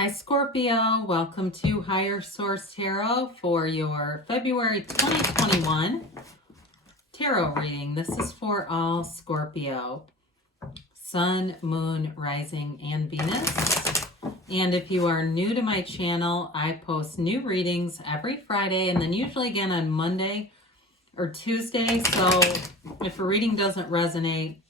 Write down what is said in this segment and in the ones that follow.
Hi Scorpio, welcome to Higher Source Tarot for your February 2021 tarot reading. This is for all Scorpio, Sun, Moon, Rising, and Venus. And if you are new to my channel, I post new readings every Friday and then usually again on Monday or Tuesday. So if a reading doesn't resonate,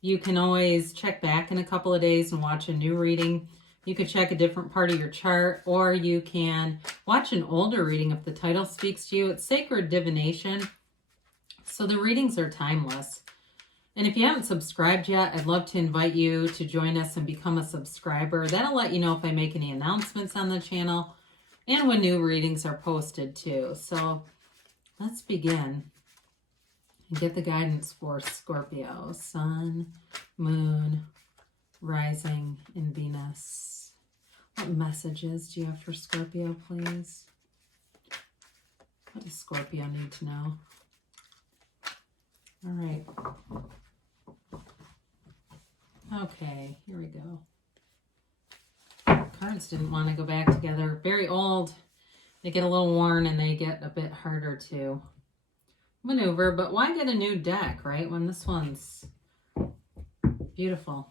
you can always check back in a couple of days and watch a new reading. You could check a different part of your chart, or you can watch an older reading if the title speaks to you. It's Sacred Divination, so the readings are timeless. And if you haven't subscribed yet, I'd love to invite you to join us and become a subscriber. That'll let you know if I make any announcements on the channel and when new readings are posted too. So let's begin and get the guidance for Scorpio, Sun, Moon, Rising, and Venus. What messages do you have for Scorpio, please? What does Scorpio need to know? All right. Okay, here we go. Cards didn't want to go back together. Very old. They get a little worn and they get a bit harder to maneuver. But why get a new deck, right, when this one's beautiful?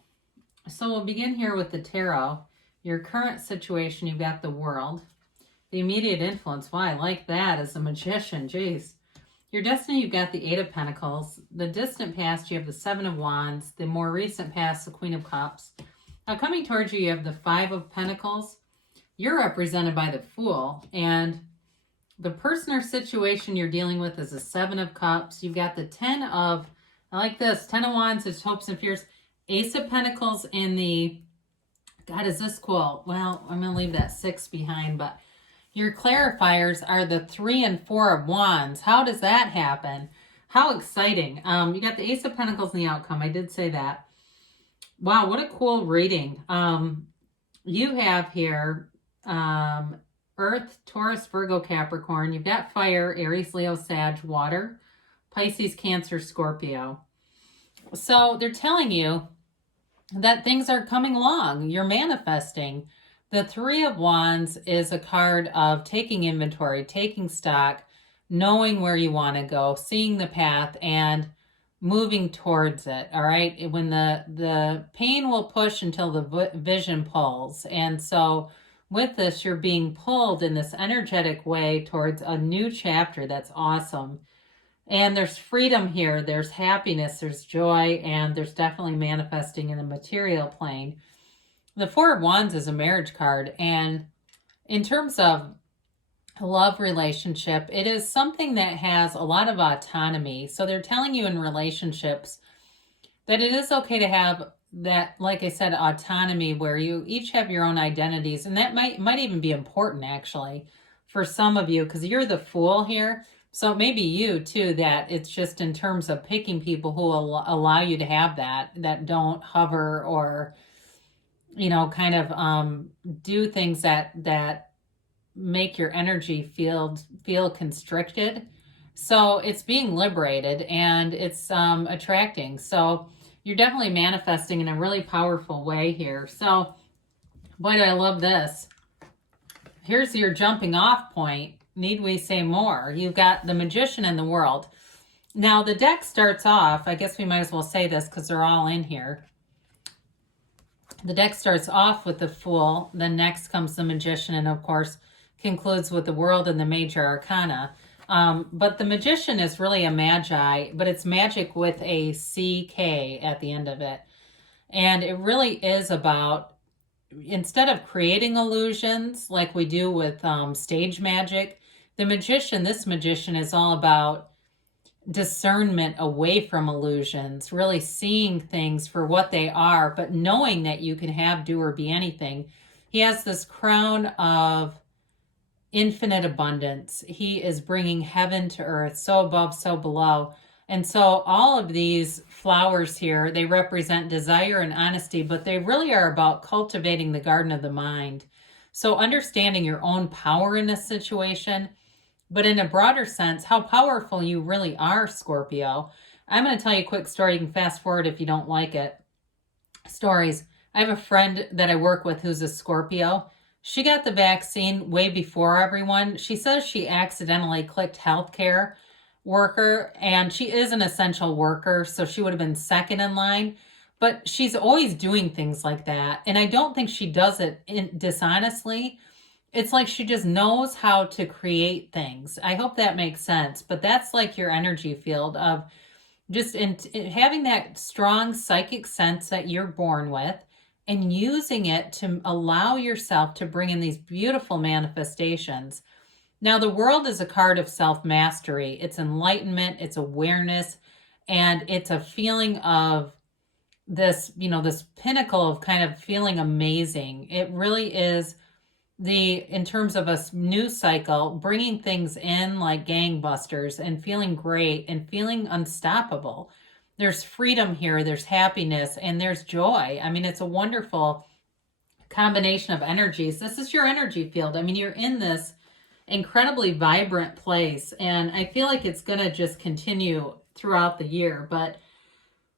So we'll begin here with the tarot. Your current situation, you've got the World. The immediate influence, why I like that, is the Magician. Jeez. Your destiny, you've got the Eight of Pentacles. The distant past, you have the Seven of Wands. The more recent past, the Queen of Cups. Now coming towards you, you have the Five of Pentacles. You're represented by the Fool. And the person or situation you're dealing with is the Seven of Cups. You've got the Ten of, I like this, Ten of Wands is hopes and fears. Ace of Pentacles in the, God, is this cool? Well, I'm going to leave that 6 behind, but your clarifiers are the 3 and 4 of Wands. How does that happen? How exciting. You got the Ace of Pentacles in the outcome. I did say that. Wow, what a cool reading. You have here Earth, Taurus, Virgo, Capricorn. You've got fire, Aries, Leo, Sag, water, Pisces, Cancer, Scorpio. So they're telling you that things are coming along. You're manifesting. The Three of Wands is a card of taking inventory, taking stock, knowing where you want to go, seeing the path, and moving towards it, all right? When the pain will push until the vision pulls. And so with this, you're being pulled in this energetic way towards a new chapter. That's awesome. And there's freedom here, there's happiness, there's joy, and there's definitely manifesting in the material plane. The Four of Wands is a marriage card, and in terms of a love relationship, it is something that has a lot of autonomy. So they're telling you in relationships that it is okay to have that, like I said, autonomy where you each have your own identities, and that might even be important actually for some of you, because you're the Fool here. So maybe you too, that it's just in terms of picking people who will allow you to have that don't hover or, you know, kind of do things that make your energy feel constricted. So it's being liberated and it's attracting. So you're definitely manifesting in a really powerful way here. So boy, do I love this. Here's your jumping off point. Need we say more? You've got the Magician and the World. Now the deck starts off, I guess we might as well say this because they're all in here. The deck starts off with the Fool, then next comes the Magician, and of course concludes with the World and the Major Arcana. But the Magician is really a magi, but it's magic with a CK at the end of it. And it really is about, instead of creating illusions like we do with stage magic, this magician is all about discernment away from illusions, really seeing things for what they are, but knowing that you can have, do, or be anything. He has this crown of infinite abundance. He is bringing heaven to earth, so above, so below. And so all of these flowers here, they represent desire and honesty, but they really are about cultivating the garden of the mind. So understanding your own power in this situation, but in a broader sense, how powerful you really are, Scorpio. I'm going to tell you a quick story. You can fast forward if you don't like it. Stories. I have a friend that I work with who's a Scorpio. She got the vaccine way before everyone. She says she accidentally clicked healthcare worker, and she is an essential worker, so she would have been second in line. But she's always doing things like that, and I don't think she does it dishonestly. It's like she just knows how to create things. I hope that makes sense. But that's like your energy field of just having that strong psychic sense that you're born with and using it to allow yourself to bring in these beautiful manifestations. Now, the world is a card of self-mastery. It's enlightenment, it's awareness, and it's a feeling of this, this pinnacle of kind of feeling amazing. It really is in terms of a new cycle, bringing things in like gangbusters and feeling great and feeling unstoppable. There's freedom here, there's happiness, and there's joy. I mean, it's a wonderful combination of energies. This is your energy field. I mean, you're in this incredibly vibrant place, and I feel like it's going to just continue throughout the year. But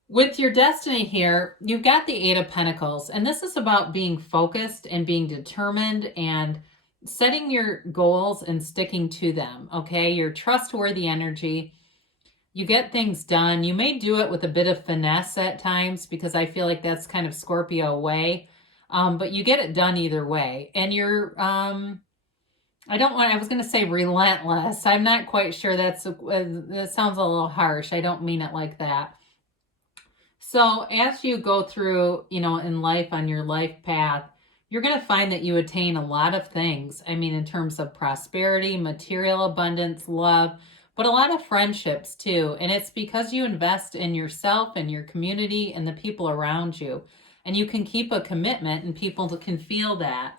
with your destiny here, you've got the Eight of Pentacles, and this is about being focused and being determined and setting your goals and sticking to them, okay? Your trustworthy energy. You get things done. You may do it with a bit of finesse at times because I feel like that's kind of Scorpio way, but you get it done either way. And you're, I was going to say relentless. I'm not quite sure that sounds a little harsh. I don't mean it like that. So as you go through, in life on your life path, you're going to find that you attain a lot of things. I mean, in terms of prosperity, material abundance, love, but a lot of friendships too. And it's because you invest in yourself and your community and the people around you. And you can keep a commitment and people can feel that.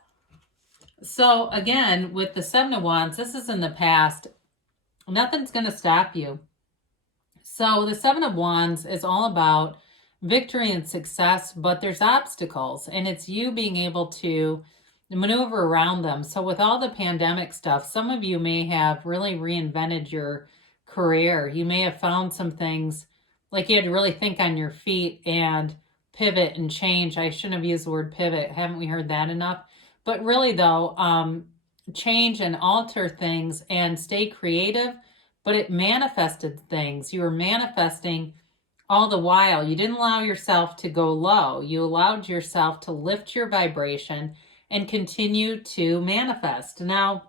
So again, with the Seven of Wands, this is in the past. Nothing's going to stop you. So the Seven of Wands is all about victory and success, but there's obstacles, and it's you being able to maneuver around them. So with all the pandemic stuff, some of you may have really reinvented your career. You may have found some things like you had to really think on your feet and pivot and change. I shouldn't have used the word pivot. Haven't we heard that enough? But really though, change and alter things and stay creative, but it manifested things. You were manifesting all the while. You didn't allow yourself to go low. You allowed yourself to lift your vibration and continue to manifest. Now,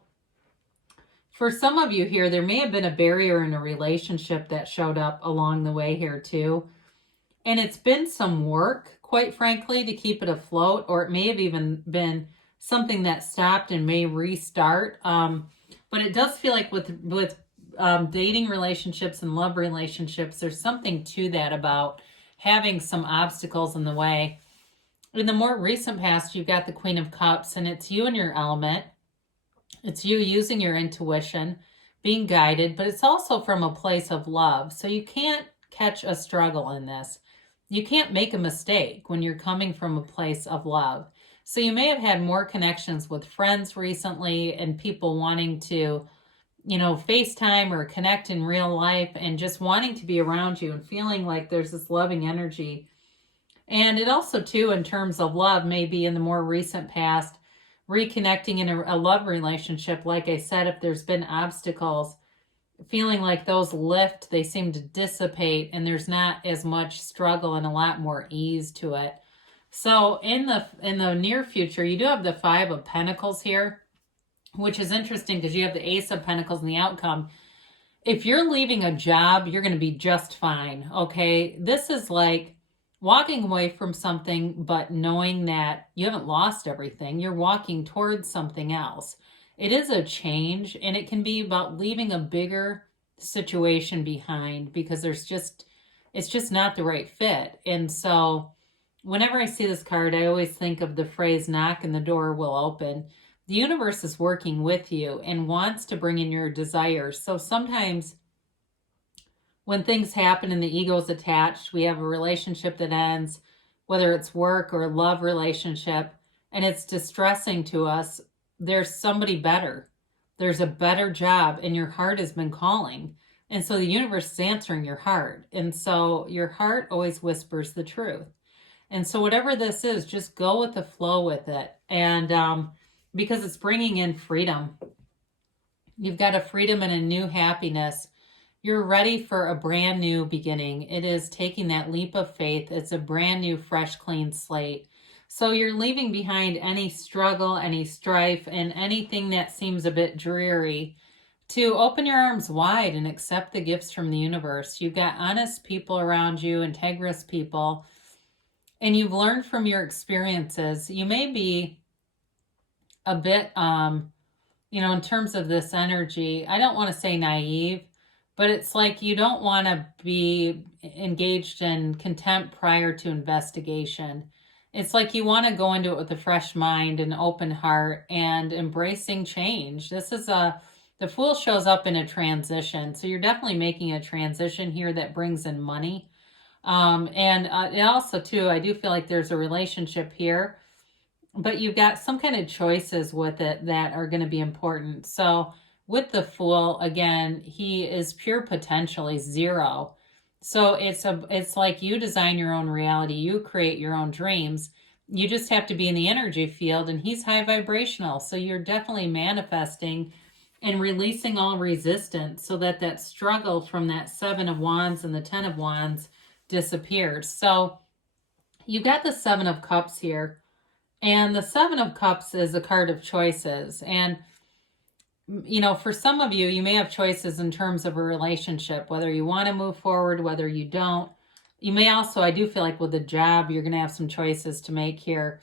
for some of you here, there may have been a barrier in a relationship that showed up along the way here too. And it's been some work, quite frankly, to keep it afloat, or it may have even been something that stopped and may restart. But it does feel like with dating relationships and love relationships, there's something to that about having some obstacles in the way. In the more recent past, you've got the Queen of Cups, and it's you and your element. It's you using your intuition, being guided, but it's also from a place of love. So you can't catch a struggle in this. You can't make a mistake when you're coming from a place of love. So you may have had more connections with friends recently and people wanting to FaceTime or connect in real life and just wanting to be around you and feeling like there's this loving energy. And it also, too, in terms of love, may be in the more recent past, reconnecting in a love relationship. Like I said, if there's been obstacles, feeling like those lift, they seem to dissipate, and there's not as much struggle and a lot more ease to it. So in the near future, you do have the Five of Pentacles here, which is interesting because you have the Ace of Pentacles in the outcome. If you're leaving a job, you're going to be just fine, okay? This is like walking away from something, but knowing that you haven't lost everything. You're walking towards something else. It is a change, and it can be about leaving a bigger situation behind because it's just not the right fit. And so whenever I see this card, I always think of the phrase, knock and the door will open. The universe is working with you and wants to bring in your desires. So sometimes when things happen and the ego is attached, we have a relationship that ends, whether it's work or love relationship, and it's distressing to us. There's somebody better. There's a better job, and your heart has been calling. And so the universe is answering your heart. And so your heart always whispers the truth. And so whatever this is, just go with the flow with it. And because it's bringing in freedom. You've got a freedom and a new happiness. You're ready for a brand new beginning. It is taking that leap of faith. It's a brand new, fresh, clean slate. So you're leaving behind any struggle, any strife, and anything that seems a bit dreary to open your arms wide and accept the gifts from the universe. You've got honest people around you, integrous people, and you've learned from your experiences. You may be a bit, in terms of this energy, I don't want to say naive, but it's like you don't want to be engaged in contempt prior to investigation. It's like you want to go into it with a fresh mind, an open heart, and embracing change. The Fool shows up in a transition. So you're definitely making a transition here that brings in money. And also, too, I do feel like there's a relationship here, but you've got some kind of choices with it that are going to be important. So with the Fool, again, he is pure potential. He's zero. So it's like you design your own reality. You create your own dreams. You just have to be in the energy field, and he's high vibrational. So you're definitely manifesting and releasing all resistance so that that struggle from that 7 of Wands and the 10 of Wands disappears. So you've got the 7 of Cups here. And the 7 of Cups is a card of choices. And for some of you, you may have choices in terms of a relationship, whether you want to move forward, whether you don't. You may also, I do feel like with a job, you're going to have some choices to make here.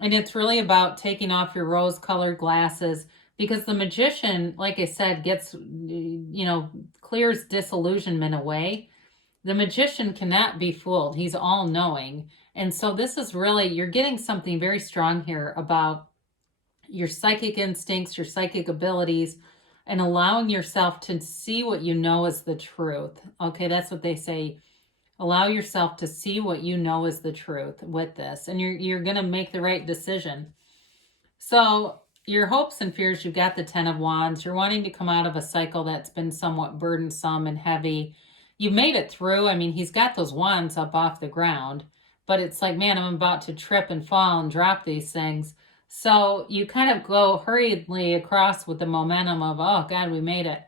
And it's really about taking off your rose-colored glasses, because the Magician, like I said, gets, clears disillusionment away. The Magician cannot be fooled. He's all-knowing. And so this is really, you're getting something very strong here about your psychic instincts, your psychic abilities, and allowing yourself to see what you know is the truth. Okay, that's what they say. Allow yourself to see what you know is the truth with this, and you're going to make the right decision. So your hopes and fears, you've got the 10 of Wands. You're wanting to come out of a cycle that's been somewhat burdensome and heavy. You made it through. I mean, he's got those wands up off the ground, but it's like, man, I'm about to trip and fall and drop these things. So you kind of go hurriedly across with the momentum of, oh God, we made it.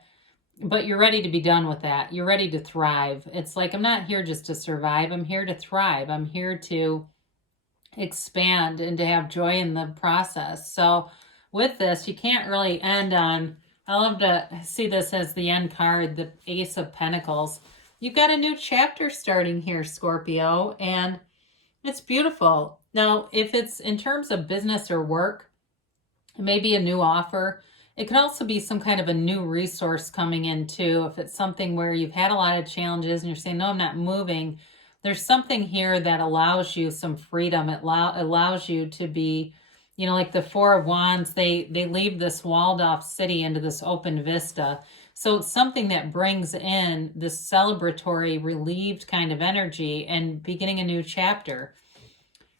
But you're ready to be done with that. You're ready to thrive. It's like, I'm not here just to survive. I'm here to thrive. I'm here to expand and to have joy in the process. So with this, you can't really end on, I love to see this as the end card, the Ace of Pentacles. You've got a new chapter starting here, Scorpio, and it's beautiful. Now, if it's in terms of business or work, it may be a new offer. It could also be some kind of a new resource coming in too. If it's something where you've had a lot of challenges and you're saying, no, I'm not moving, there's something here that allows you some freedom. It allows you to be, like the 4 of Wands, they leave this walled off city into this open vista. So it's something that brings in this celebratory, relieved kind of energy and beginning a new chapter.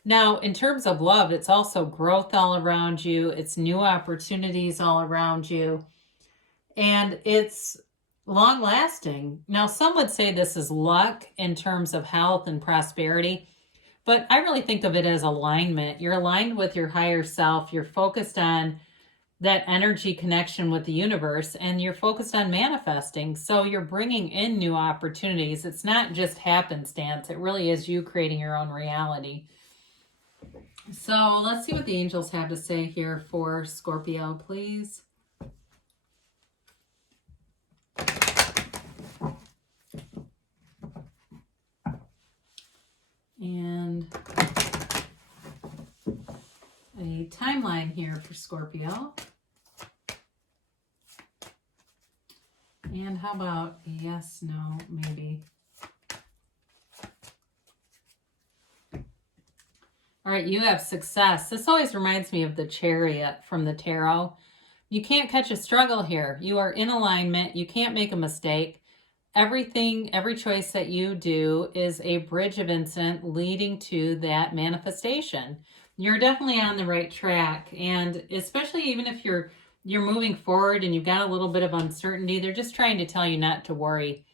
Now, in terms of love, it's also growth all around you. It's new opportunities all around you. And it's long lasting. Now, some would say this is luck in terms of health and prosperity, but I really think of it as alignment. You're aligned with your higher self. You're focused on that energy connection with the universe, and you're focused on manifesting. So you're bringing in new opportunities. It's not just happenstance. It really is you creating your own reality. So let's see what the angels have to say here for Scorpio, please. And a timeline here for Scorpio. And how about yes, no, maybe? All right, you have success. This always reminds me of the Chariot from the tarot. You can't catch a struggle here. You are in alignment. You can't make a mistake. Everything, every choice that you do is a bridge of incident leading to that manifestation. You're definitely on the right track. And especially even if you're moving forward and you've got a little bit of uncertainty, they're just trying to tell you not to worry.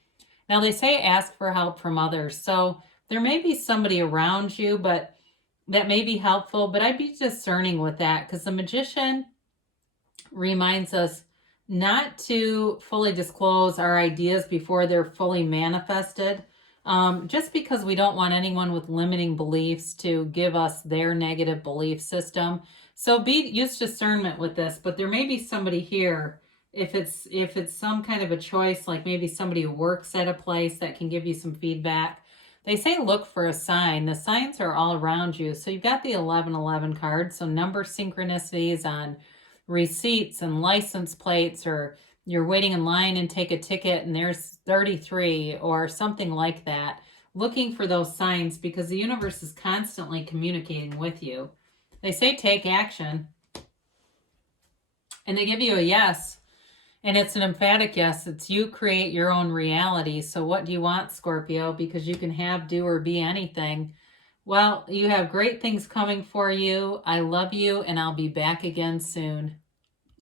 Now, they say ask for help from others. So there may be somebody around you, but that may be helpful, but I'd be discerning with that, because the Magician reminds us not to fully disclose our ideas before they're fully manifested, just because we don't want anyone with limiting beliefs to give us their negative belief system. So use discernment with this, but there may be somebody here, if it's some kind of a choice, like maybe somebody who works at a place that can give you some feedback. They say look for a sign. The signs are all around you. So you've got the 1111 card, so number synchronicities on receipts and license plates, or you're waiting in line and take a ticket and there's 33 or something like that. Looking for those signs, because the universe is constantly communicating with you. They say take action, and they give you a yes, and it's an emphatic yes. It's you create your own reality. So what do you want, Scorpio? Because you can have, do, or be anything. Well, you have great things coming for you. I love you, and I'll be back again soon.